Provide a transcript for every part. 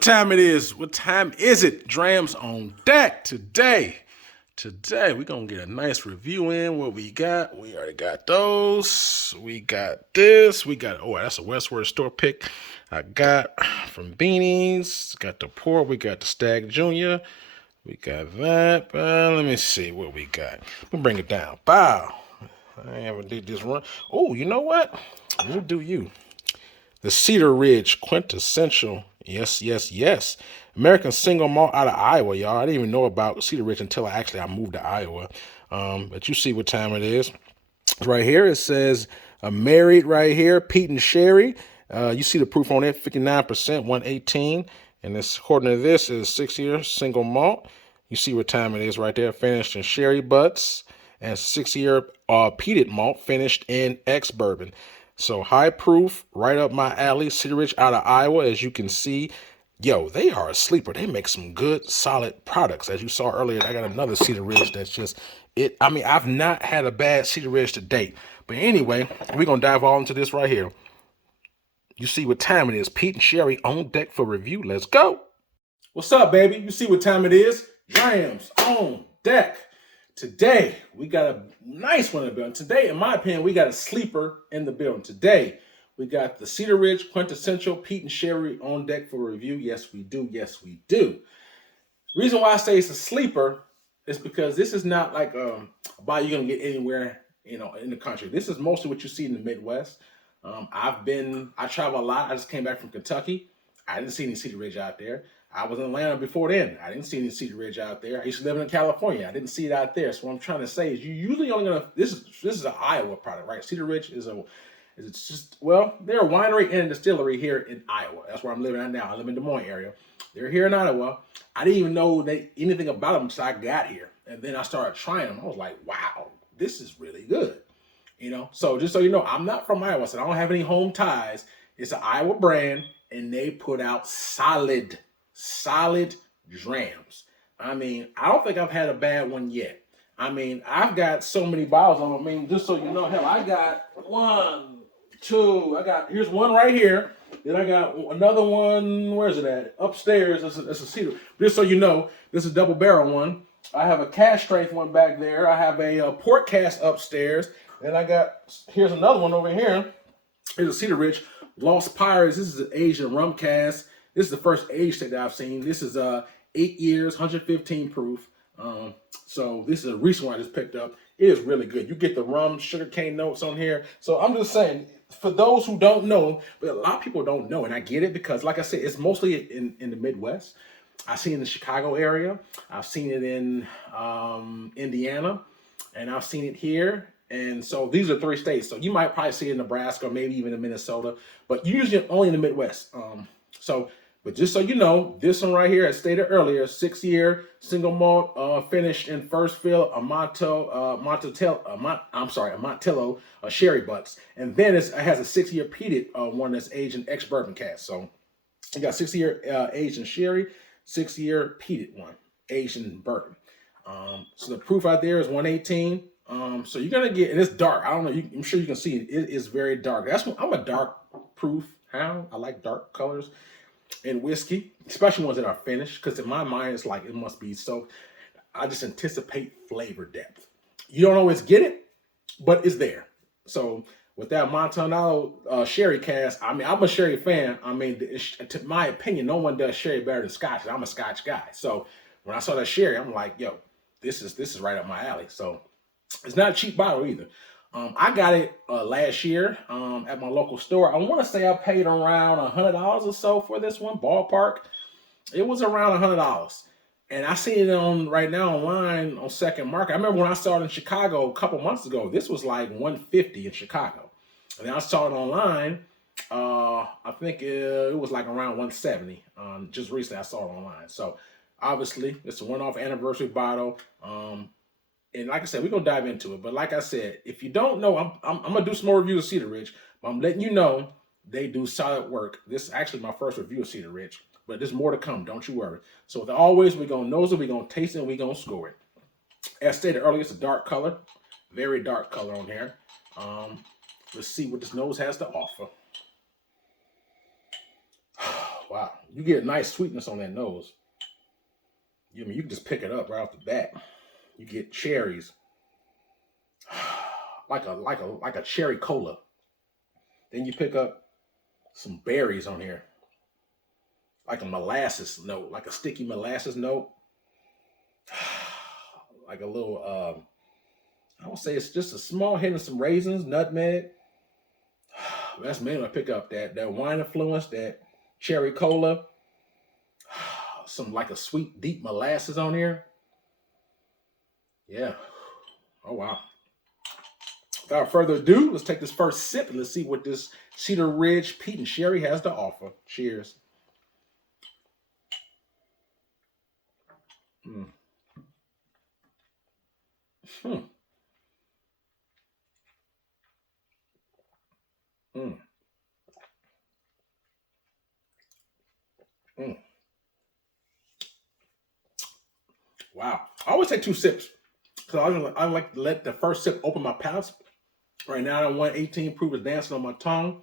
What time it is? What time is it? Drams on deck today. Today we're gonna get a nice review in. What we got? We already got those. We got this. We got that's a Westward store pick. I got from Beanies. Got the port. We got the Stag Junior. We got that. Let me see what we got. We'll bring it down. Bow. I haven't did this run. Oh, you know what? You do you. The Cedar Ridge QuintEssential. Yes, yes, yes. American single malt out of Iowa, y'all. I didn't even know about Cedar Ridge until I moved to Iowa. But you see what time it is. Right here, it says married right here, Pete and Sherri. You see the proof on it, 59%, 118. And this, according to this, is 6-year single malt. You see what time it is right there, finished in sherry butts. And 6-year peated malt, finished in ex-bourbon. So high proof, right up my alley. Cedar Ridge out of Iowa, as you can see. Yo, they are a sleeper. They make some good, solid products. As you saw earlier, I got another Cedar Ridge that's just it. I mean, I've not had a bad Cedar Ridge to date. But anyway, we're going to dive all into this right here. You see what time it is. Pete and Sherri on deck for review. Let's go. What's up, baby? You see what time it is. Drams on deck. Today, we got a nice one in the building. Today, in my opinion, we got a sleeper in the building. Today, we got the Cedar Ridge QuintEssential Pete and Sherri on deck for review. Yes, we do. Yes, we do. The reason why I say it's a sleeper is because this is not like a bottle you're going to get anywhere, in the country. This is mostly what you see in the Midwest. I travel a lot. I just came back from Kentucky. I didn't see any Cedar Ridge out there. I was in Atlanta before then. I didn't see any Cedar Ridge out there. I used to live in California. I didn't see it out there. So what I'm trying to say is you usually only gonna this is an Iowa product, right? Cedar Ridge they're a winery and a distillery here in Iowa. That's where I'm living at now. I live in Des Moines area. They're here in Iowa. I didn't even know anything about them until I got here. And then I started trying them. I was like, wow, this is really good. So just so you know, I'm not from Iowa, so I don't have any home ties. It's an Iowa brand, and they put out solid drams. I mean, I don't think I've had a bad one yet. I mean, I've got so many bottles of them. I mean, just so you know, hell, I got here's one right here. Then I got another one, where's it at? Upstairs, it's a Cedar. Just so you know, this is a double barrel one. I have a cask strength one back there. I have a port cask upstairs. And here's another one over here. Here's a Cedar Ridge Lost Pirates. This is an Asian rum cask. This is the first age that I've seen. This is 8 years, 115 proof. So this is a recent one I just picked up. It is really good. You get the rum, sugarcane notes on here. So I'm just saying, for those who don't know, but a lot of people don't know, and I get it because, like I said, it's mostly in the Midwest. I've seen it in the Chicago area. I've seen it in Indiana, and I've seen it here. And so these are 3 states. So you might probably see it in Nebraska or maybe even in Minnesota, but usually only in the Midwest. But just so you know, this one right here, as stated earlier, 6-year single malt, finished in first fill, a Montello, sherry butts, and then it has a 6-year peated one that's aged in ex-bourbon cask. So you got 6-year aged in sherry, 6-year peated one aged in bourbon. So the proof out there is 118. So you're gonna get, and it's dark. I don't know. I'm sure you can see it. It is very dark. I'm a dark proof hound. I like dark colors in whiskey, especially ones that are finished. Because in my mind, it's like it must be so. I just anticipate flavor depth. You don't always get it, but it's there. With that Montello sherry cask, I mean, I'm a sherry fan. I mean, to my opinion, no one does sherry better than Scotch. I'm a Scotch guy. So when I saw that sherry, I'm like, yo, this is right up my alley. So. It's not a cheap bottle either. I got it last year at my local store. I want to say I paid around $100 or so for this one, ballpark. It was around $100. And I seen it right now online on Second Market. I remember when I saw it in Chicago a couple months ago, this was like $150 in Chicago. And then I saw it online, I think it was like around $170. Just recently I saw it online. So obviously it's a one-off anniversary bottle. And like I said, we're going to dive into it. But like I said, if you don't know, I'm going to do some more reviews of Cedar Ridge. But I'm letting you know they do solid work. This is actually my first review of Cedar Ridge. But there's more to come. Don't you worry. So as always, we're going to nose it, we're going to taste it, and we're going to score it. As stated earlier, it's a dark color. Very dark color on here. Let's see what this nose has to offer. Wow. you get nice sweetness on that nose. You mean you can just pick it up right off the bat. You get cherries, like a cherry cola. Then you pick up some berries on here, like a molasses note, like a sticky molasses note, like a little. I would say it's just a small hint of some raisins, nutmeg. That's mainly I pick up that wine influence, that cherry cola, some like a sweet deep molasses on here. Yeah. Oh wow. Without further ado, let's take this first sip and let's see what this Cedar Ridge Peat and Sherry has to offer. Cheers. Mm. Hmm. Mm. Mm. Wow. I always take 2 sips because I like to let the first sip open my palate. Right now, that 118 proof is dancing on my tongue.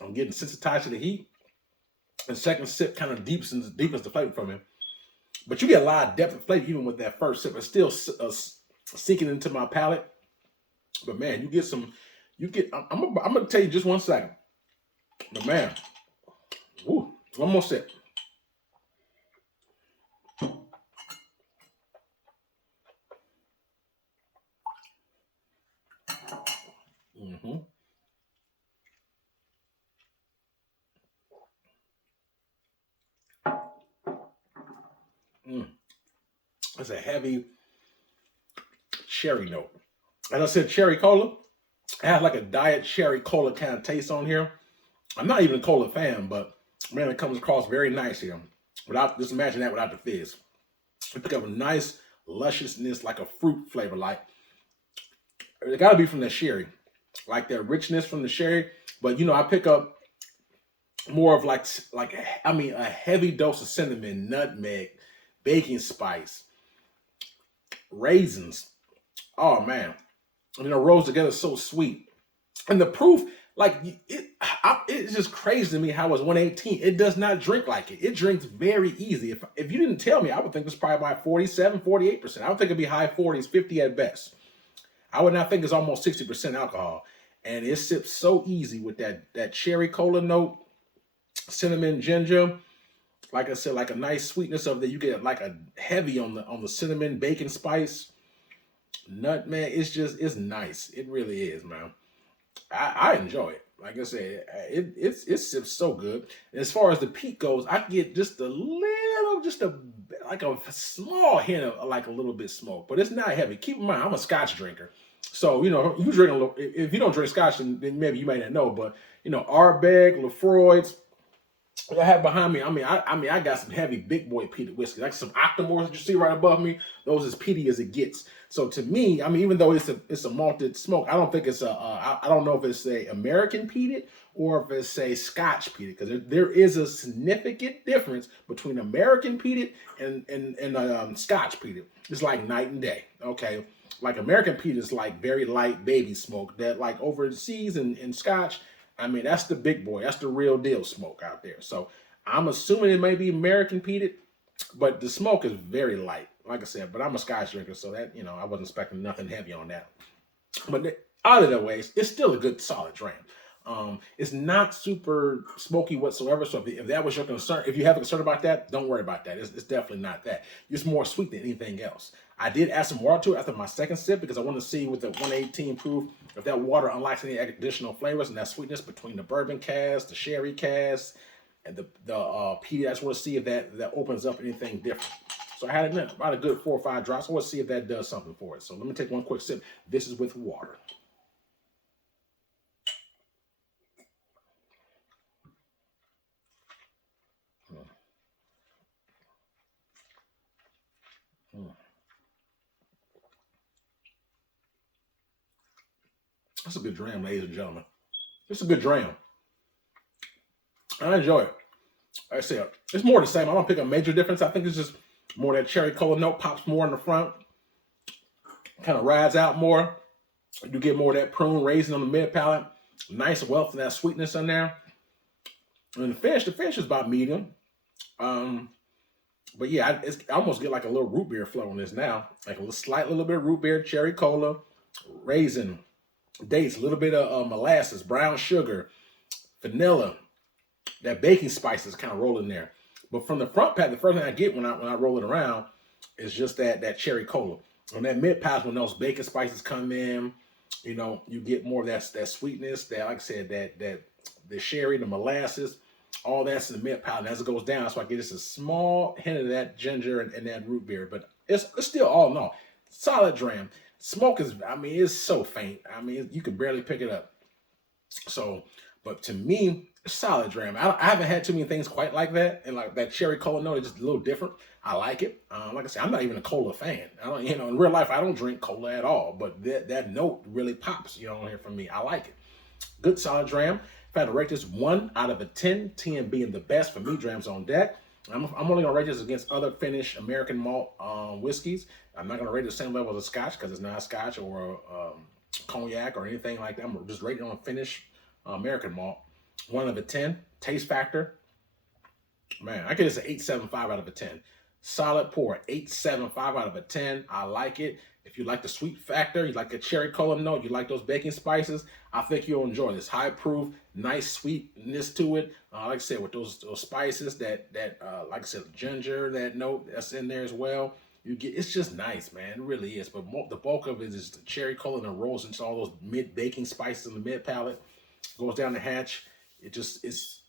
I'm getting sensitized to the heat. And second sip kind of deepens the flavor from it. But you get a lot of depth of flavor even with that first sip. It's still sinking into my palate. But man, you get some. I'm gonna tell you just 1 second. But man, ooh, one more sip. Mm-hmm. Mm. It's a heavy cherry note. As I said, cherry cola. It has like a diet cherry cola kind of taste on here. I'm not even a cola fan, but man, it comes across very nice here. Without just imagine that without the fizz. You pick up a nice lusciousness, like a fruit flavor. Like it got to be from the sherry, like the richness from the sherry. But I pick up more of a heavy dose of cinnamon, nutmeg, baking spice, raisins. Oh man, rolls together so sweet. And the proof, like it's just crazy to me how it's 118. It does not drink like it. It drinks very easy. If you didn't tell me, I would think it's probably about 47, 48%. I would think it'd be high 40s, 50 at best. I would not think it's almost 60% alcohol. And it sips so easy with that cherry cola note, cinnamon, ginger. Like I said, like a nice sweetness of that. You get like a heavy on the cinnamon, bacon spice, nutmeg. It's nice. It really is, man. I enjoy it. Like I said, it sips so good. And as far as the peat goes, I get just a small hint of like a little bit smoke, but it's not heavy. Keep in mind, I'm a Scotch drinker, so you drink a little. If you don't drink Scotch, then maybe you may not know, but Ardbeg, Lefroy's. I have behind me. I got some heavy big boy peated whiskey, like some Octomores that you see right above me. Those as peaty as it gets. So to me, even though it's a malted smoke, I don't think it's I don't know if it's a American peated or if it's a Scotch peated, because there is a significant difference between American peated and Scotch peated. It's like night and day. Okay, like American peated is like very light baby smoke that like overseas in Scotch. That's the big boy. That's the real deal smoke out there. So I'm assuming it may be American peated, but the smoke is very light. Like I said, but I'm a Scotch drinker, so that, I wasn't expecting nothing heavy on that. But either way, it's still a good solid dram. It's not super smoky whatsoever. So if that was your concern, if you have a concern about that, don't worry about that. It's definitely not that. It's more sweet than anything else. I did add some water to it after my second sip because I want to see with the 118 proof if that water unlocks any additional flavors and that sweetness between the bourbon cast, the sherry cast, and the peat. I just want to see if that opens up anything different. So I had it in about a good 4 or 5 drops. I want to see if that does something for it. So let me take one quick sip. This is with water. That's a good dram, ladies and gentlemen. It's a good dram. I enjoy it. Like I said, it's more the same. I don't pick a major difference. I think it's just more that cherry cola note pops more in the front. Kind of rides out more. You get more of that prune raisin on the mid palate. Nice wealth of that sweetness in there. And the finish is about medium. Um, but yeah, I almost get like a little root beer flow on this now, like a slight little bit of root beer, cherry cola, raisin, dates, a little bit of molasses, brown sugar, vanilla, that baking spices kind of roll in there. But from the front palate, the first thing I get when I roll it around is just that cherry cola. On that mid palate, when those baking spices come in, you get more of that sweetness, that, like I said, that the sherry, the molasses, all that's in the mid palate. And as it goes down, so I get just a small hint of that ginger and that root beer. But it's still all in all solid dram. Smoke is, I mean, it's so faint. I mean, you can barely pick it up. So, but to me, solid dram. I haven't had too many things quite like that, and like that cherry cola note is just a little different. I like it. Like I said, I'm not even a cola fan. I don't, in real life, I don't drink cola at all. But that note really pops, on here for me. I like it. Good solid dram. If I had to rate this 1 out of a 10, 10 being the best for me, drams on deck. I'm only gonna rate this against other finished American malt whiskeys. I'm not gonna rate it the same level as a Scotch because it's not a Scotch or cognac or anything like that. I'm just rating on finished American malt. 1 out of a 10. Taste factor, man, I give this an 8.75 out of a 10. Solid pour, 8.75 out of a 10. I like it. If you like the sweet factor, you like the cherry cola note, you like those baking spices, I think you'll enjoy this. High proof, nice sweetness to it. Like I said, with those spices, that like I said, ginger, that note that's in there as well. It's just nice, man. It really is. But the bulk of it is the cherry cola and the rolls into all those mid baking spices in the mid palate. Goes down the hatch. It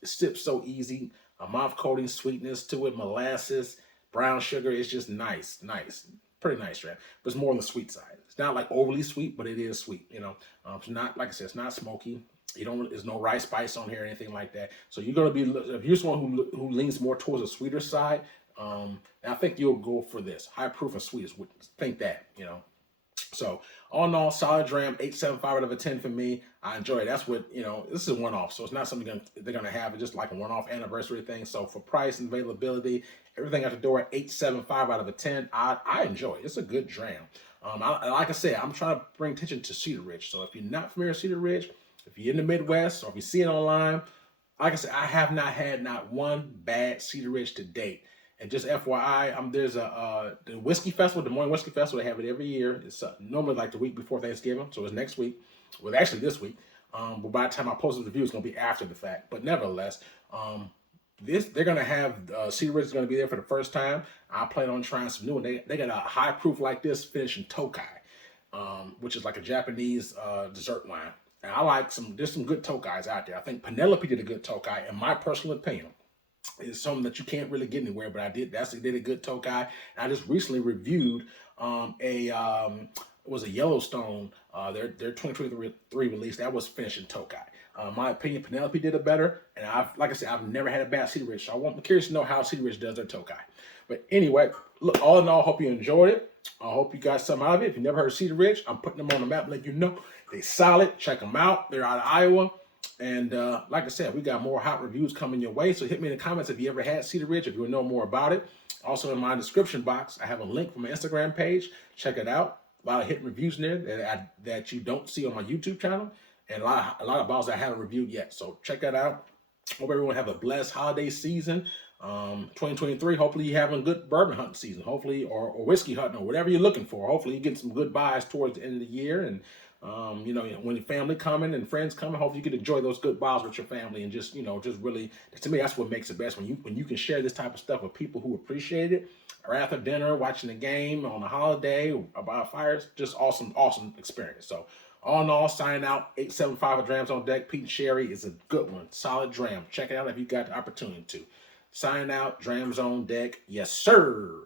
sips so easy. A mouth coating sweetness to it, molasses, brown sugar. It's just nice, pretty nice, right? But it's more on the sweet side. It's not like overly sweet, but it is sweet. It's not, like I said, it's not smoky. There's no rice spice on here or anything like that. So you're gonna be, if you're someone who leans more towards the sweeter side, I think you'll go for this high proof and sweet. Think that. So all in all, solid dram, 8.75 out of a 10 for me. I enjoy it. That's what, this is a one-off. So it's not something they're going to have. It's just like a one-off anniversary thing. So for price and availability, everything at the door, 8.75 out of a 10. I enjoy it. It's a good dram. Like I said, I'm trying to bring attention to Cedar Ridge. So if you're not familiar with Cedar Ridge, if you're in the Midwest or if you see it online, like I said, I have not had not one bad Cedar Ridge to date. And just FYI, there's the Whiskey Festival, Des Moines Whiskey Festival. They have it every year. It's normally like the week before Thanksgiving, so it's next week. Well, actually this week. But by the time I post the review, it's going to be after the fact. But nevertheless, they're going to have Cedar Ridge is going to be there for the first time. I plan on trying some new one. They got a high proof like this finished in Tokai, which is like a Japanese dessert wine. And I like there's some good Tokais out there. I think Penelope did a good Tokai, in my personal opinion. It's something that you can't really get anywhere, but I did. They did a good Tokai. And I just recently reviewed it was a Yellowstone, their 2023 release that was finished in Tokai. My opinion, Penelope did it better, and like I said, I've never had a bad Cedar Ridge, so I'm curious to know how Cedar Ridge does their Tokai. But anyway, look, all in all, hope you enjoyed it. I hope you got something out of it. If you never heard of Cedar Ridge, I'm putting them on the map, let you know they solid. Check them out. They're out of Iowa. And like I said, we got more hot reviews coming your way. So hit me in the comments if you ever had Cedar Ridge, if you want to know more about it. Also in my description box, I have a link from my Instagram page. Check it out. A lot of hidden reviews in there that you don't see on my YouTube channel. And a lot of bottles I haven't reviewed yet. So check that out. Hope everyone have a blessed holiday season. 2023, hopefully you're having a good bourbon hunting season. Hopefully, or whiskey hunting, or whatever you're looking for. Hopefully you get some good buys towards the end of the year. And when your family coming and friends coming, hopefully you can enjoy those good bottles with your family and just really, to me, that's what makes it best, when you can share this type of stuff with people who appreciate it, or after dinner, watching the game on a holiday, or by a fire. Just awesome experience. So all in all, signing out, 8.75 of Drams on deck. Pete and Sherri is a good one. Solid dram. Check it out if you got the opportunity to. Signing out, Drams on deck. Yes, sir.